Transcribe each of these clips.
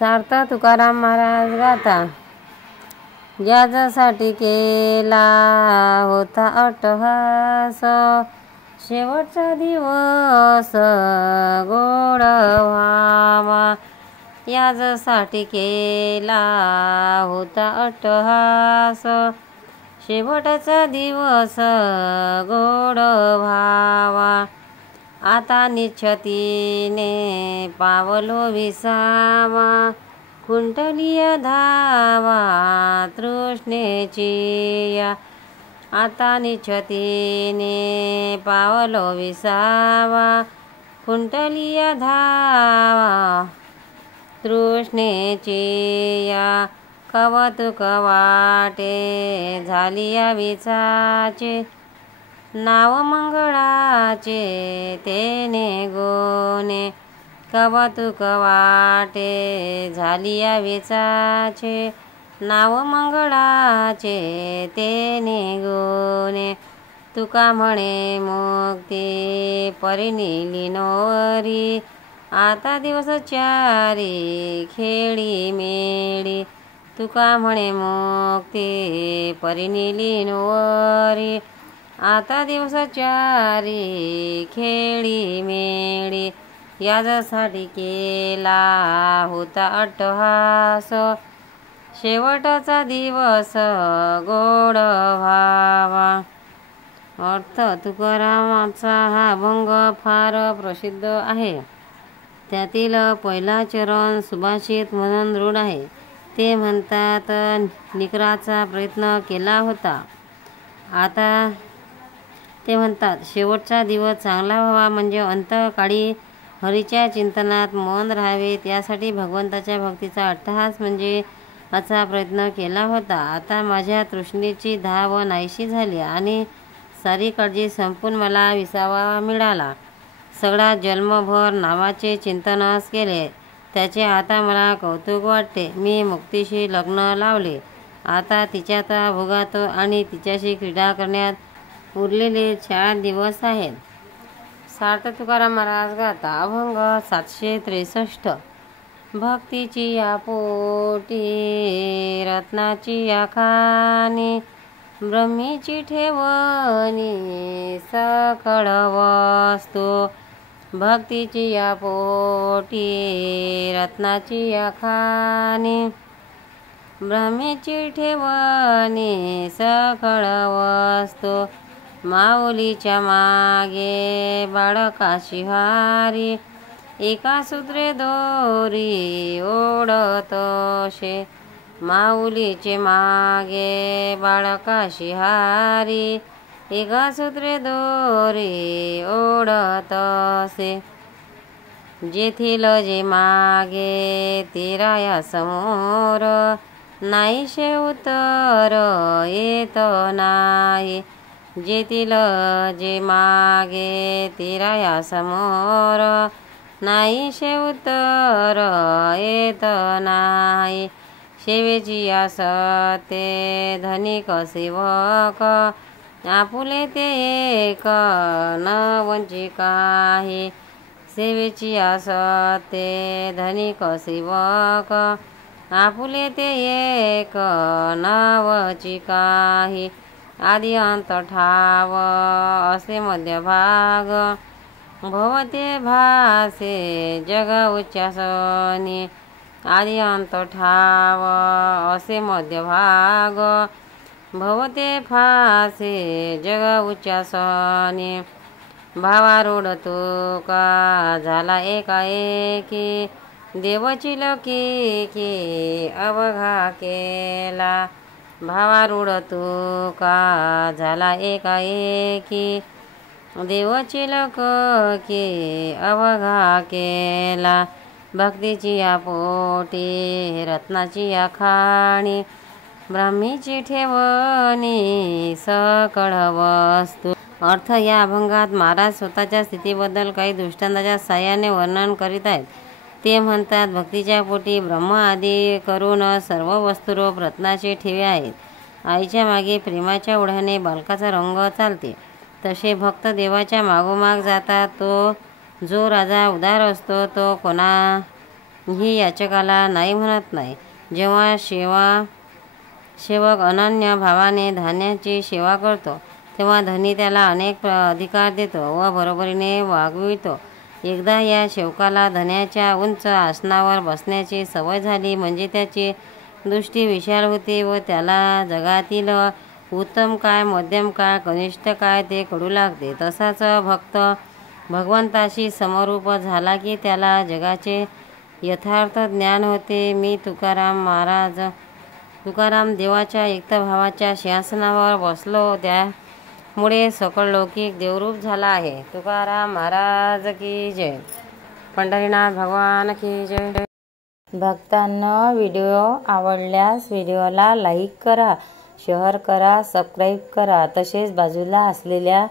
सार्थ तुकाराम महाराज गाता, ज्याच्यासाठी केला होता अट्टहास, शेवटचा दिवस गोड व्हावा. याच्यासाठी केला होता अट्टहास, शेवटचा दिवस गोड व्हावा. आता निश्चितीने पावलो विसावा, कुंटलीय धावा तृष्णेची या. आता निश्चितीने पावलो विसावा, कुंटलीय धावा तृष्णेची या. कौतुक वाटे झाली या विचाचे, नाव मंगळाचे तेने गुणे. कौतुक वाटे झाली या विचाचे, नाव मंगळाचे तेने गुणे. तुका म्हणे मुक्ती परिनिली नोरी, आता दिवस चारी खेळी मेळी. तुका म्हणे मुक्ती परिनिली नोरी, आता दिवस चारी खेळी मेळी. याच्यासाठी केला होता अट्टहास, शेवटचा दिवस गोड व्हावा. अर्थ तुकारामाचा हा अभंग फार प्रसिद्ध आहे. त्यातील पहिला चरण सुभाषित म्हणून रूढ आहे. ते म्हणतात, निकराचा प्रयत्न केला होता. आता ते म्हणतात, शेवटचा दिवस चांगला व्हावा म्हणजे अंतकाळी हरीच्या चिंतनात मन राहावे. त्यासाठी भगवंताच्या भक्तीचा अट्टहास म्हणजे असा प्रयत्न केला होता. आता माझ्या तृष्णेची धाव नाहीशी झाली आणि सारी काळजी संपून मला विसावा मिळाला. सगळा जन्मभर नावाचे चिंतनच केले, त्याचे आता मला कौतुक वाटते. मी मुक्तीशी लग्न लावले. आता तिच्यात भोगातो आणि तिच्याशी क्रीडा करण्यात उरलेले 4 दिवस आहेत. सार्थ तुकाराम महाराज गाता, अभंग 763. भक्तीची या पोटी रत्नाची या खाणी, ब्रह्मीची ठेवणी सकळ वस्तू. भक्तीची या पोटी रत्नाची या खाणी, ब्रह्मीची ठेवणी सकळ वस्तू. माऊलीच्या मागे बाळकाशी हारी, एका सूत्रे दोरी ओढतोशे. माऊलीचे मागे बाळकाशी हारी, एका सूत्रे दोरी ओढतसे. जेथील जे मागे तेराया समोर, नाहीशे उत्तर येत नाही. जेथील जे मागे तेराया समोर, नाहीशे उत्तर येत नाही. सेवेची असते धनिक सेवक, आपुले ते एक न वंची काही. सेवेची असते धनिक सेवक, आपुले ते एक न वंची काही. आदि अंत ठाव असे मध्यभाग, भवते भासे जग उच्चासनी. आदि अंत ठाव असे मध्यभाग, भवते भासे जग उच्चासनी. भावारूढ तुका झाला एकाएकी, देवचिलकी की अवघा केला. भावारूढ तुका झाला एकाएकी, देवचिलक की अवघा केला. भक्तीची या पोटी रत्नाची या खाणी, ब्रह्मीची ठेवणी सकळ वस्तू. अर्थ या अभंगात महाराज स्वतःच्या स्थितीबद्दल काही दृष्टांताच्या साहाय्याने वर्णन करीत आहेत. ते म्हणतात, भक्तीच्या पोटी ब्रह्म आदी करून सर्व वस्तुरूप रत्नाचे ठेवे आहेत. आईच्या मागे प्रेमाच्या ओढ्याने बालकाचा रंग चालते, तसे भक्त देवाच्या मागोमाग जातात. तो जो राजा उदार असतो तो कोणा ही याचकाला नाही म्हणत नाही. जेव्हा सेवक अनन्य भावाने धान्याची सेवा करतो तेव्हा धनी त्याला अनेक अधिकार देतो व बरोबरीने वागवितो. एकदा या सेवकाला धन्याच्या उंच आसनावर बसण्याची सवय झाली म्हणजे त्याची दृष्टी विशाल होती व त्याला जगातील उत्तम काय, मध्यम काय, कनिष्ठ काय ते कळू लागते. तसाच भक्त भगवंताशी समरूप झाला की त्याला जगाचे यथार्थ ज्ञान होते. मी तुकाराम देवाच्या एकभावाच्या सिंहासनावर बसलो त्यामुळे सकळ लौकिक देवरूप झाला आहे. तुकाराम महाराज की जय. पंढरीनाथ भगवान की जय. भक्तांनो, व्हिडिओ आवडल्यास व्हिडिओला लाईक करा, शेअर करा, सबस्क्राईब करा. तसेच बाजूला असलेल्या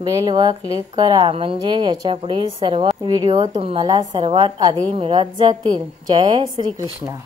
बेलवर क्लिक करा म्हणजे याच्यापुढील सर्व व्हिडिओ तुम्हाला सर्वात आधी मिळत जातील. जय श्री कृष्ण.